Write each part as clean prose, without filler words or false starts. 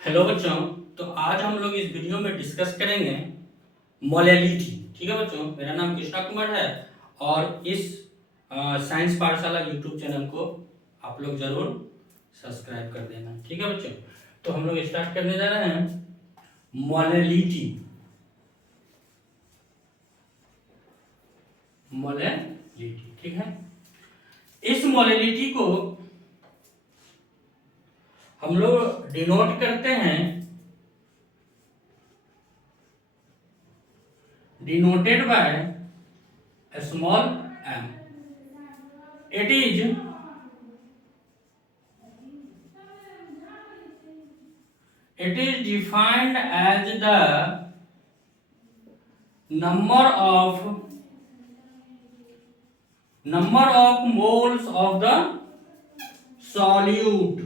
Hello बच्चों। तो आज हम लोग इस वीडियो में डिस्कस करेंगे मोलैलिटी। ठीक है बच्चों, मेरा नाम कृष्णा कुमार है और इस साइंस पाठशाला यूट्यूब चैनल को आप लोग जरूर सब्सक्राइब कर देना। ठीक है बच्चों, तो हम लोग स्टार्ट करने जा रहे हैं मोलैलिटी। मोलैलिटी, ठीक है। इस मोलैलिटी को हम लोग डिनोट करते हैं, denoted by a small m. It is defined as the number of moles of the solute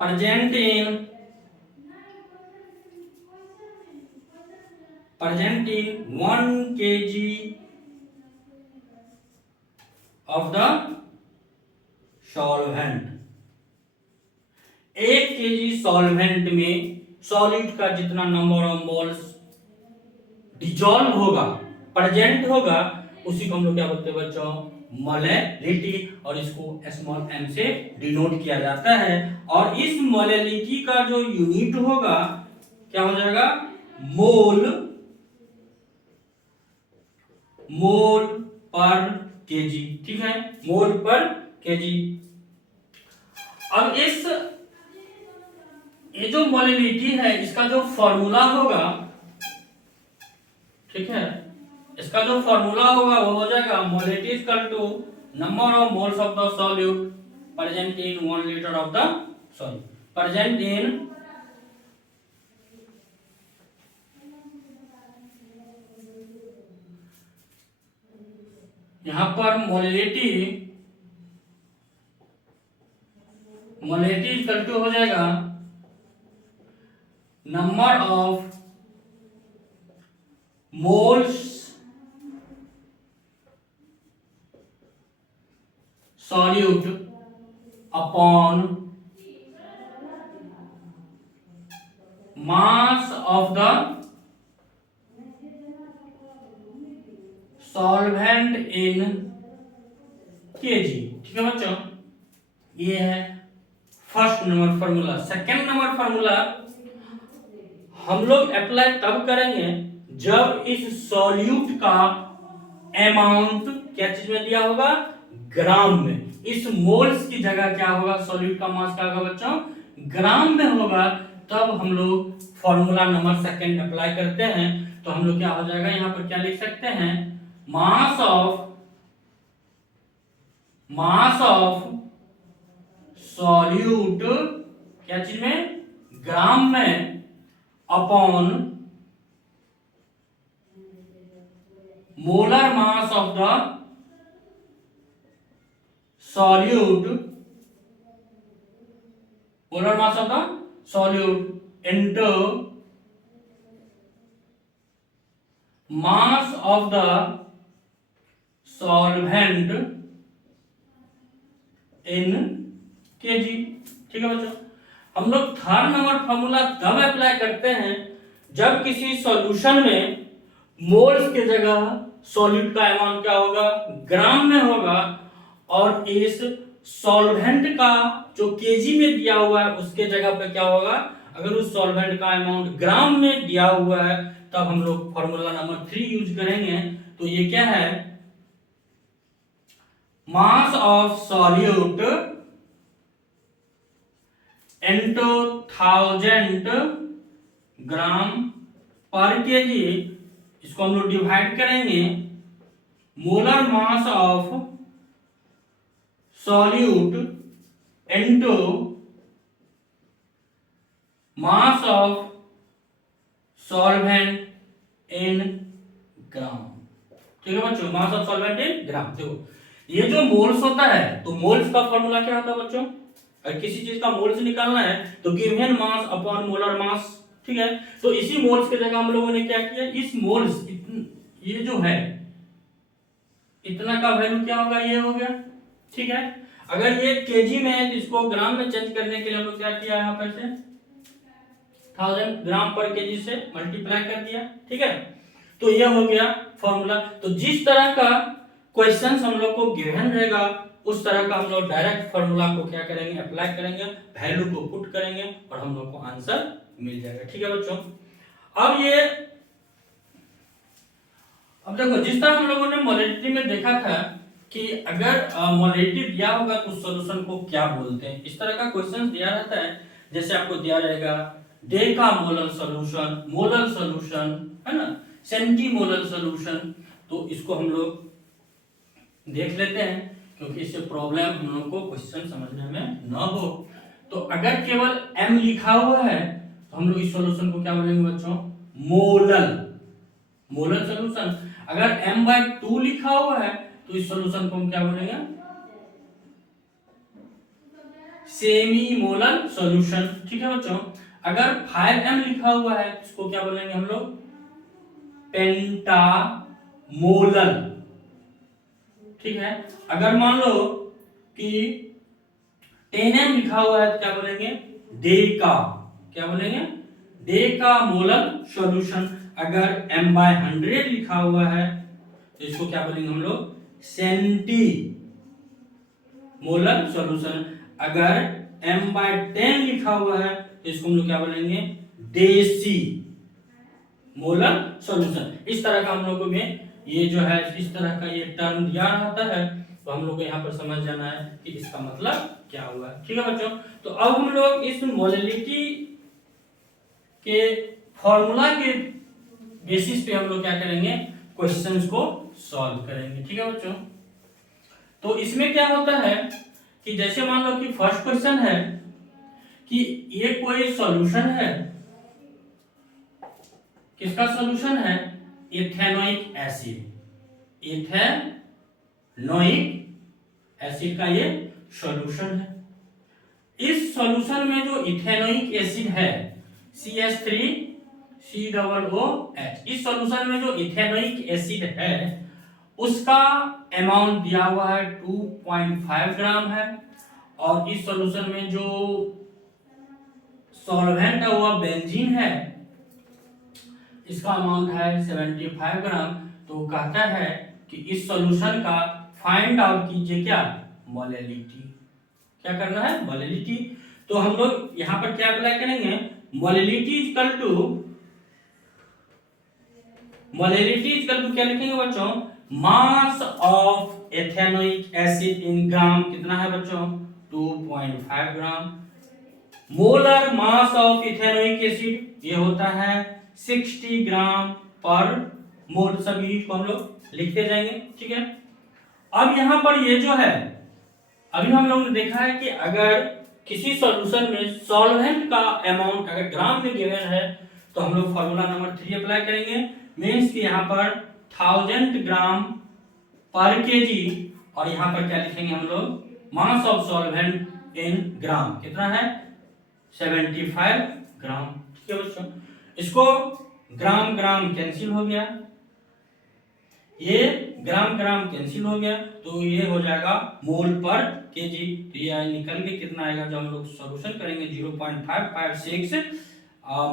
present in 1 kg of the solvent। 1 kg solvent में सॉल्यूट का जितना नंबर ऑफ मोल्स डिजॉल्व होगा, present होगा, उसी को हम लोग क्या बोलते हैं बच्चों? मोलैलिटी। और इसको स्मॉल m से डिनोट किया जाता है। और इस मोलैलिटी का जो यूनिट होगा क्या हो जाएगा? मोल पर केजी। ठीक है, मोल पर केजी। अब ये जो मोलैलिटी है इसका जो फॉर्मूला होगा, ठीक है, इसका जो फॉर्मूला होगा वो हो जाएगा molality equal to number of moles of the solute present in 1 litre of the sorry present in यहां पर मोलैलिटी इक्वल टू हो जाएगा number of moles solute upon mass of the solvent in K G. ठीक है बच्चों, ये है first number formula. Second number formula हम लोग अप्लाई तब करेंगे जब इस सॉल्यूट का अमाउंट क्या चीज में दिया होगा? ग्राम में। इस मोल्स की जगह क्या होगा? सॉल्यूट का मास क्या होगा बच्चों? ग्राम में होगा। तब हम लोग फॉर्मूला नंबर सेकंड अप्लाई करते हैं। तो हम लोग क्या हो जाएगा, यहां पर क्या लिख सकते हैं? मास ऑफ सॉल्यूट क्या चीज में? ग्राम में, upon molar mass of the solute, molar mass of the solute into mass of the solvent in K G. ठीक है बच्चों, हम लोग थर्ड नंबर फॉर्मूला तब अप्लाई करते हैं जब किसी सॉल्यूशन में मोल्स की जगह सॉल्यूट का अमाउंट क्या होगा? ग्राम में होगा। और इस सॉल्वेंट का जो केजी में दिया हुआ है उसके जगह पे क्या होगा? अगर उस सॉल्वेंट का अमाउंट ग्राम में दिया हुआ है तब हम लोग फॉर्मूला नंबर 3 यूज करेंगे। तो ये क्या है? Mass of solute into 1000 gram per kg. इसको हम लोग डिवाइड करेंगे molar mass of solute into mass of solvent in gram. ठीक है बच्चों, मास ऑफ सॉल्वेंट इन ग्राम। देखो ये जो मोल्स होता है, तो मोल्स का फॉर्मूला क्या होता है बच्चों? अगर किसी चीज का मोल्स निकालना है तो given mass upon molar mass. ठीक है, तो इसी मोल्स की जगह हम लोगों ने क्या किया? इस मोल्स ये जो है इतना का वैल्यू क्या होगा? ये हो गया। ठीक है, अगर ये केजी में है तो इसको ग्राम में चेंज करने के लिए हम लोग क्या किया, यहाँ पर से 1000 ग्राम पर केजी से मल्टीप्लाई कर दिया, ठीक है। तो ये हो गया फॉर्मूला। तो जिस तरह का क्वेश्चंस हम लोग को गिवन रहेगा उस तरह का हम लोग डायरेक्ट फॉर्मूला को क्या करेंगे, अप्लाई करेंगे, वैल्यू को पुट करेंगे और हम लोग को आंसर मिल जाएगा, ठीक है बच्चों। अब देखो, जिस तरह हम लोगों ने मोलैलिटी में देखा था कि अगर मोलैलिटी दिया होगा तो उस सॉल्यूशन को क्या बोलते हैं, इस तरह का क्वेश्चन दिया रहता है। जैसे आपको दिया रहेगा Deka molar solution, molar solution, है ना, सेंटीमोलर सॉल्यूशन, तो इसको हम लोग देख लेते हैं क्योंकि इससे प्रॉब्लम हम लोग को क्वेश्चन समझने में न हो। तो अगर केवल m लिखा हुआ है तो हम लोग इस सॉल्यूशन को क्या बोलेंगे बच्चों, मोलर सॉल्यूशन। अगर m/2 लिखा हुआ है तो इस सॉल्यूशन को हम क्या बोलेंगे, सेमी मोलर सॉल्यूशन, ठीक है बच्चों। अगर 5m लिखा हुआ है इसको क्या बोलेंगे हम लोग, पेंटामोलर, ठीक है। अगर मान लो कि 10m लिखा हुआ है तो क्या बोलेंगे, डेका, क्या बोलेंगे, डेका मोलर सॉल्यूशन। अगर m/100 लिखा हुआ है तो इसको क्या बोलेंगे हम लोग, सेंटी मोलर सॉल्यूशन। अगर m/10 लिखा हुआ है तो इसको हम लोग क्या बोलेंगे, डेसी मोलर सॉल्यूशन। इस तरह का हम लोगों में ये जो है, इस तरह का ये टर्म दिया रहता है तो हम लोग को यहाँ पर समझ जाना है कि इसका मतलब क्या हुआ, ठीक है बच्चों। तो अब हम लोग इस मोलैलिटी के फॉर्मूला के बेसिस पे हम लोग क्या करेंगे, क्वेश्चंस को सॉल्व करेंगे, ठीक है बच्चों। तो इसमें क्या होता है कि जैसे मान लो कि फर्स्ट क्वेश्चन है कि ये कोई सॉल्यूशन है, किसका सॉल्यूशन है, इथेनोइक एसिड, इथेनोइक एसिड का ये सॉल्यूशन है। इस सॉल्यूशन में जो इथेनोइक एसिड है CH3COOH, इस सॉल्यूशन में जो इथेनोइक एसिड है उसका अमाउंट दिया हुआ है 2.5 ग्राम है, और इस सॉल्यूशन में जो सॉल्वेंट है वह बेंजीन है, इसका अमाउंट है 75 ग्राम। तो कहता है कि इस सॉल्यूशन का फाइंड आउट कीजिए, क्या, मोलैलिटी। क्या करना है, मोलैलिटी। तो हम लोग यहां पर क्या अप्लाई करेंगे, मोलैलिटी इक्वल टू क्या लिखेंगे बच्चों, mass of ethanoic acid in gram, कितना है बच्चों, 2.5 gram. Molar mass of ethanoic acid ये होता है 60 ग्राम पर मोल। सभी को हम लोग लिखते जाएंगे, ठीक है। अब यहां पर ये जो है, अभी हम लोग ने देखा है कि अगर किसी सॉल्यूशन में सॉल्वेंट का अमाउंट अगर ग्राम में गिवन है तो हम लोग फार्मूला नंबर 3 अप्लाई करेंगे। मींस कि यहां पर 1000 ग्राम पर केजी, और यहां पर क्या लिखेंगे हम लोग, मास ऑफ सॉल्वेंट इन ग्राम, कितना है, 75 ग्राम, ठीक है बच्चों। इसको ग्राम ग्राम कैंसिल हो गया, ये ग्राम ग्राम कैंसिल हो गया, तो ये हो जाएगा मोल पर केजी। तो ये निकल के कितना आएगा, जब हम लोग सॉल्यूशन करेंगे 0.556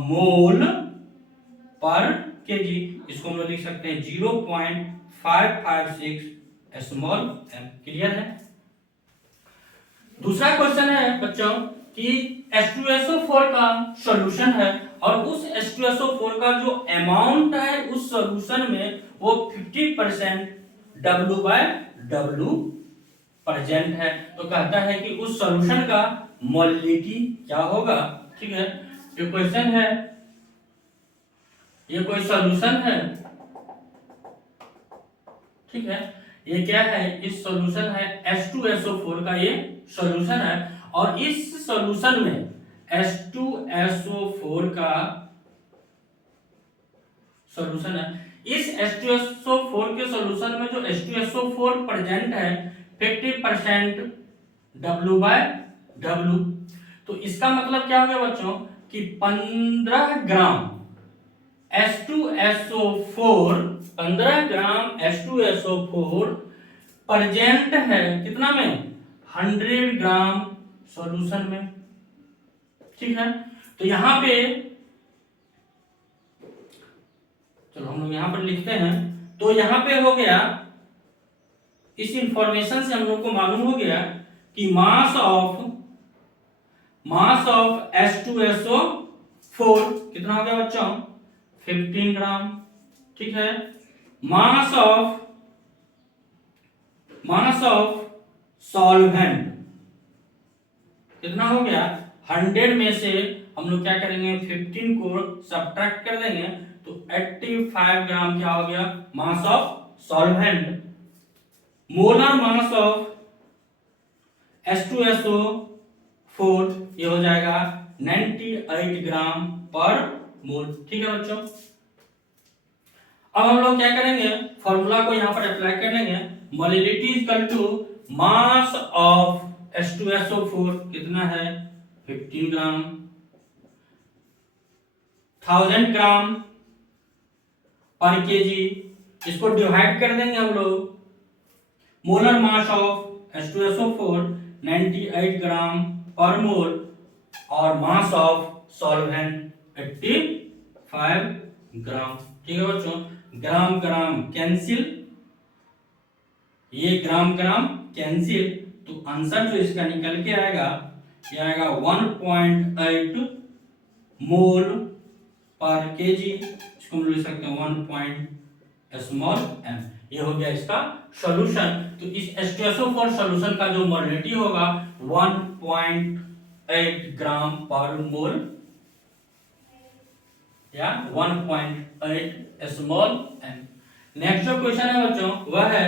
मोल पर केजी। इसको हम लोग लिख सकते हैं 0.556 स्मॉल एम। क्लियर है। दूसरा क्वेश्चन है बच्चों कि H2SO4 का सॉल्यूशन है और उस H2SO4 का जो अमाउंट है उस सॉल्यूशन में वो 50% W/W प्रेजेंट है। तो कहता है कि उस सॉल्यूशन का मोलैलिटी क्या होगा, ठीक है। ये क्वेश्चन है, ये कोई सॉल्यूशन है, ठीक है। ये क्या है, इस सॉल्यूशन है H2SO4 का ये सॉल्यूशन है, और इस सॉल्यूशन में H2SO4 का सॉल्यूशन है। इस H2SO4 के सॉल्यूशन में जो H2SO4 प्रेजेंट है 50% W/W। तो इसका मतलब क्या हो गया बच्चों कि 15 ग्राम H2SO4 प्रेजेंट है कितना में, 100 ग्राम सॉल्यूशन में। ठीक है, तो यहां पे चलो हम लोग यहां पर लिखते हैं। तो यहां पे हो गया, इस इंफॉर्मेशन से हम लोग को मालूम हो गया कि मास ऑफ H2SO4 कितना हो गया बच्चों, 15 ग्राम। ठीक है, मास ऑफ सॉल्वेंट कितना हो गया, 100 में से हम लोग क्या करेंगे, 15 को सब्ट्रैक्ट कर देंगे, तो 85 ग्राम क्या हो गया, मास of solvent. Molar mass of H2SO4 ये हो जाएगा 98 ग्राम पर मोल। ठीक है बच्चों, अब हम लोग क्या करेंगे, फॉर्मूला को यहां पर अप्लाई कर लेंगे। Molality equal to mass of H2SO4 कितना है, 15 ग्राम, 1000 ग्राम पर केजी, इसको डिवाइड कर देंगे हम लोग। मोलर मास ऑफ H2SO4 98 ग्राम पर मोल और मास ऑफ सॉल्वेंट 85 ग्राम। ठीक है बच्चों, ग्राम ग्राम कैंसिल, ये ग्राम ग्राम कैंसिल, तो आंसर जो इसका निकल के आएगा ये आएगा 1.8 मोल पर केजी। इसको हम लिख सकते हैं 1 ये हो गया इसका सॉल्यूशन। तो इस H2SO4 सॉल्यूशन का जो मोलिलिटी होगा 1.8 ग्राम पर मोल या 1.8 स्मॉल एम। नेक्स्ट जो क्वेश्चन है बच्चों वह है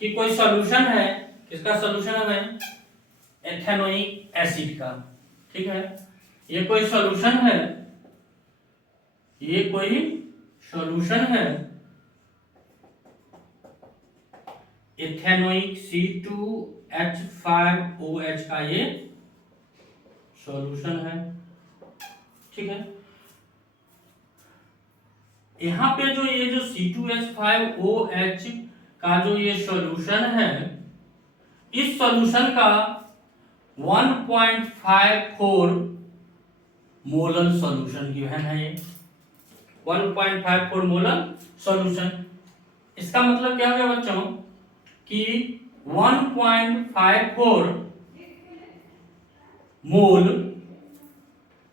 कि कोई सॉल्यूशन है, किसका सॉल्यूशन है भाई, एथेनोइक एसिड का। ठीक है, ये कोई सॉल्यूशन है, ये कोई सॉल्यूशन है एथेनोइक C2H5OH का ये सॉल्यूशन है। ठीक है, यहाँ पे जो ये जो C2H5OH का जो ये सॉल्यूशन है, इस सॉल्यूशन का 1.54 मोलर सॉल्यूशन गिवन है। ये 1.54 मोलर सॉल्यूशन, इसका मतलब क्या हो गया बच्चों कि 1.54 मोल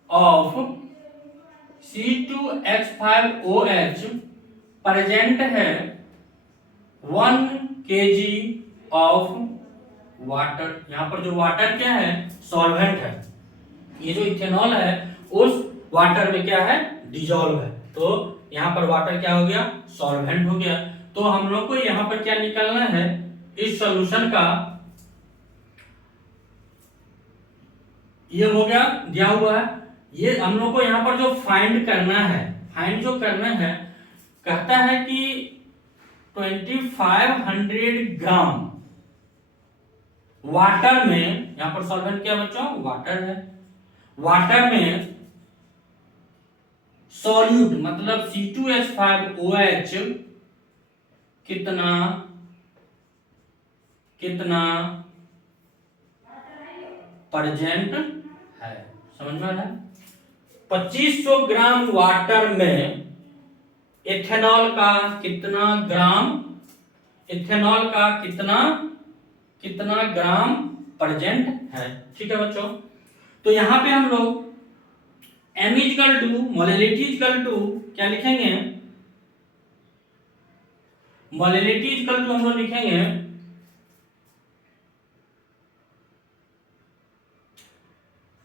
ऑफ C2H5OH प्रेजेंट है 1 kg ऑफ वाटर। यहां पर जो वाटर क्या है, सॉल्वेंट है। ये जो इथेनॉल है उस वाटर में क्या है, डिजोल्व है। तो यहां पर वाटर क्या हो गया, सॉल्वेंट हो गया। तो हम लोग को यहां पर क्या निकालना है, इस सॉल्यूशन का, ये हो गया दिया हुआ है, ये हम लोग को यहां पर जो फाइंड करना है, फाइंड जो करना है, कहता है कि 2500 ग्राम वाटर में, यहां पर सॉल्वेंट क्या बच्चों, वाटर है, वाटर में सॉल्यूट मतलब C2H5OH कितना कितना प्रेजेंट है, समझ में आया। 2500 ग्राम वाटर में इथेनॉल का कितना ग्राम, इथेनॉल का कितना कितना ग्राम प्रेजेंट है। ठीक है बच्चों, तो यहां पे हम लोग m equal to molality equal to क्या लिखेंगे, मोलिलिटी इक्वल टू हम लोग लिखेंगे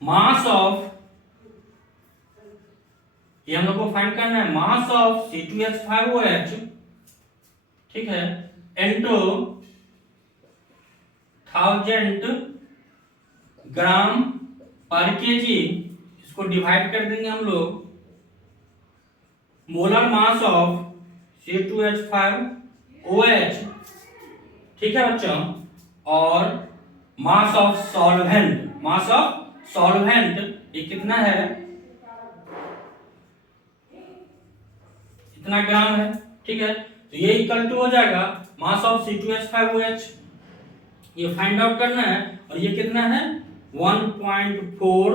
मास ऑफ, ये हम लोग को फाइंड करना है, मास ऑफ C2H5OH, ठीक है, इनटू 1000 ग्राम पर केजी, इसको डिवाइड कर देंगे हम लोग, मोलर मास ऑफ C2H5OH, ठीक है बच्चों, और मास of solvent, mass of solvent ये कितना है, इतना ग्राम है। ठीक है, तो ये इक्वल टू हो जाएगा मास ऑफ C2H5OH, ये फाइंड आउट करना है। और ये कितना है 1.4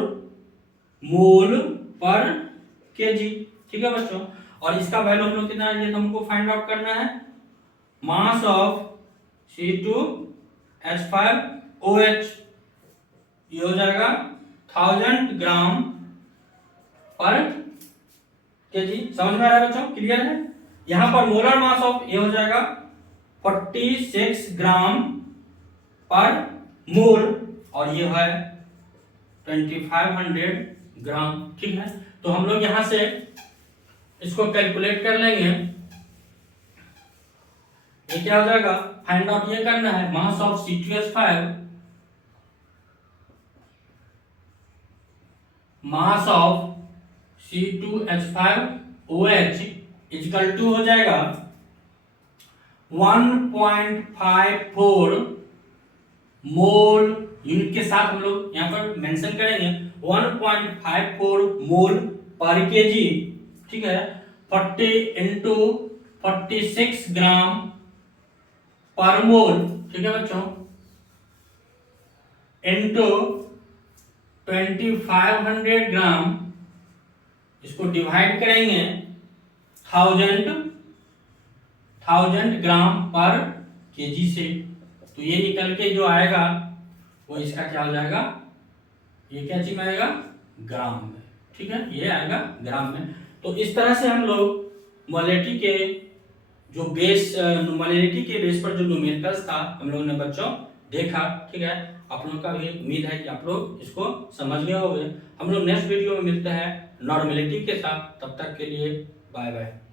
मोल पर केजी। ठीक है बच्चों, और इसका वैल्यू हम लोग कितना है ये तो हमको फाइंड आउट करना है। मास ऑफ C2H5OH ये हो जाएगा 1000 ग्राम पर केजी। समझ में आ रहा है बच्चों, क्लियर है। यहां पर मोलर मास ऑफ ये हो जाएगा 46 ग्राम पर मोल, और ये है 2500 ग्राम। ठीक है, तो हम लोग यहां से इसको कैलकुलेट कर लेंगे। ये क्या हो जाएगा, फाइंड आउट ये करना है mass of C2H5, mass of C2H5OH equal to हो जाएगा 1.54 मोल। यूनिट के साथ हम लोग यहाँ पर मेंशन करेंगे 1.54 मोल पर केजी। ठीक है, 40 इंटू 46 ग्राम पर मोल। ठीक है बच्चों, इंटू 2500 ग्राम, इसको डिवाइड करेंगे 1000 ग्राम पर केजी से। तो ये निकल के जो आएगा वो इसका क्या हो जाएगा, ये क्या चीज में आएगा, ग्राम में। ठीक है, ये आएगा ग्राम में। तो इस तरह से हम लोग मोलैरिटी के बेस पर जो न्यूमेरिकल्स था हम लोगों ने बच्चों देखा। ठीक है, आप लोगों का भी उम्मीद है कि आप लोग इसको समझ गए होंगे। हम लोग नेक्स्ट वीडियो में मिलते हैं नॉर्मेलिटी के साथ, तब तक के लिए बाय बाय।